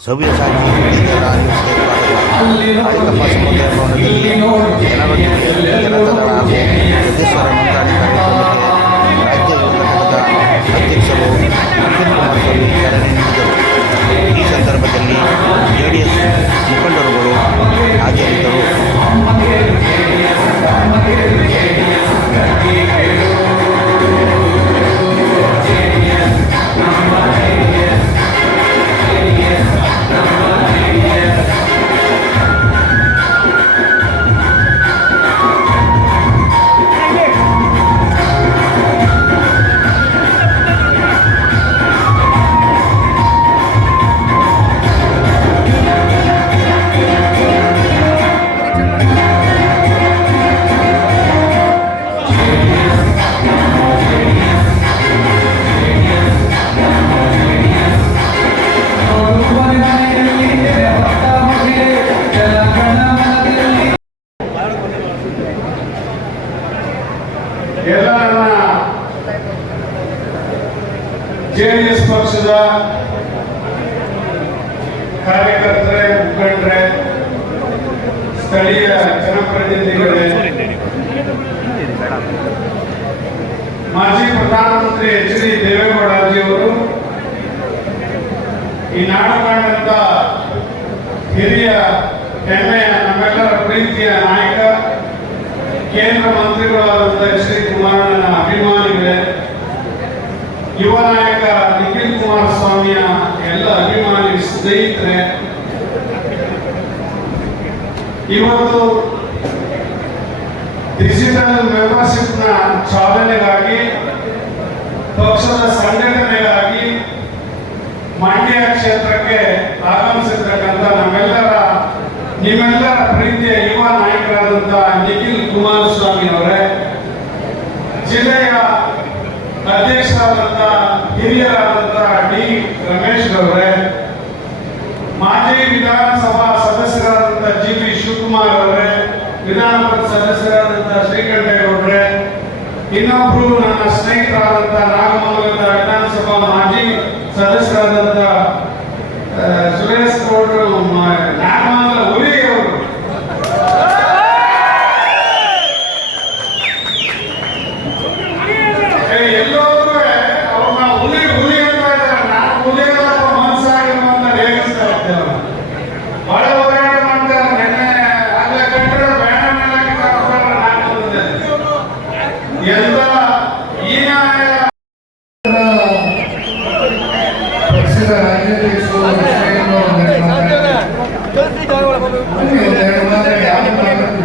ಸವ್ಯಸಾಚಿ ಇದರ ಆಯುಷ್ಯ ಸಮುದಾಯ ಭವನದಲ್ಲಿ ಜನಗಣತಿ ಜನತಾದಳ ಹಾಗೂ ಸಿದ್ದೇಶ್ವರ ನೋಂದಣಿ ಎಲ್ಲ ನನ್ನ ಪಕ್ಷದ ಕಾರ್ಯಕರ್ತರೇ, ಮುಖಂಡರೇ, ಸ್ಥಳೀಯ ಜನಪ್ರತಿನಿಧಿಗಳೇ, ಮಾಜಿ ಪ್ರಧಾನಮಂತ್ರಿ ಎಚ್ ಡಿ ದೇವೇಗೌಡಜಿಯವರು ಈ ನಾಡು ಕಂಡಂತ ಹಿರಿಯ ಹೆಮ್ಮೆಯ ನಮ್ಮೆಲ್ಲರ ಪ್ರೀತಿಯ ನಾಯಕ ಕೇಂದ್ರ ಮಂತ್ರಿಗಳಾದಂಥ ಎಚ್ ಡಿ ಕುಮಾರಣ್ಣನ ಅಭಿಮಾನಿಗಳೇ, ಯುವ ನಾಯಕ ನಿಖಿಲ್ ಕುಮಾರಸ್ವಾಮಿಯ ಎಲ್ಲ ಅಭಿಮಾನಿ ಸ್ನೇಹಿತರೆ, ಇವತ್ತು ಡಿಜಿಟಲ್ನ ಚಾಲನೆಗಾಗಿ, ಪಕ್ಷದ ಸಂಘಟನೆಗಾಗಿ ಮಂಡ್ಯ ಕ್ಷೇತ್ರಕ್ಕೆ ಆಗಮಿಸಿರ್ತಕ್ಕಂಥ ನಮ್ಮೆಲ್ಲರ ನಿಮ್ಮೆಲ್ಲರ ಪ್ರೀತಿಯ ಯುವ ನಾಯಕರಾದಂಥ ನಿಖಿಲ್ ಕುಮಾರಸ್ವಾಮಿ ಅವರೇ, ಜಿಲ್ಲೆಯ ಅಧ್ಯಕ್ಷರಾದಂತಹ ಹಿರಿಯರಾದಂತಹ ಡಿ. ರಮೇಶ್ ಅವರೇ ಮಾಜಿ ವಿಧಾನಸಭಾ ಸದಸ್ಯರಾದಂತಹ ಜಿ. ವಿ ಶಿವಕುಮಾರ್ ಅವರೇ ವಿಧಾನ ಪರಿಷತ್ ಸದಸ್ಯರಾದಂತಹ ಶ್ರೀಕಂಠೇಗೌಡರೇ, ಇನ್ನೊಬ್ರು ನನ್ನ ಸ್ನೇಹಿತರಾದಂತಹ ನಾಗಮಂಗಲದ ವಿಧಾನಸಭಾ ಮಾಜಿ ಸದಸ್ಯರಾದಂತಹ ಸುರೇಶ್ ಗೌಡ್ರು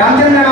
ಈ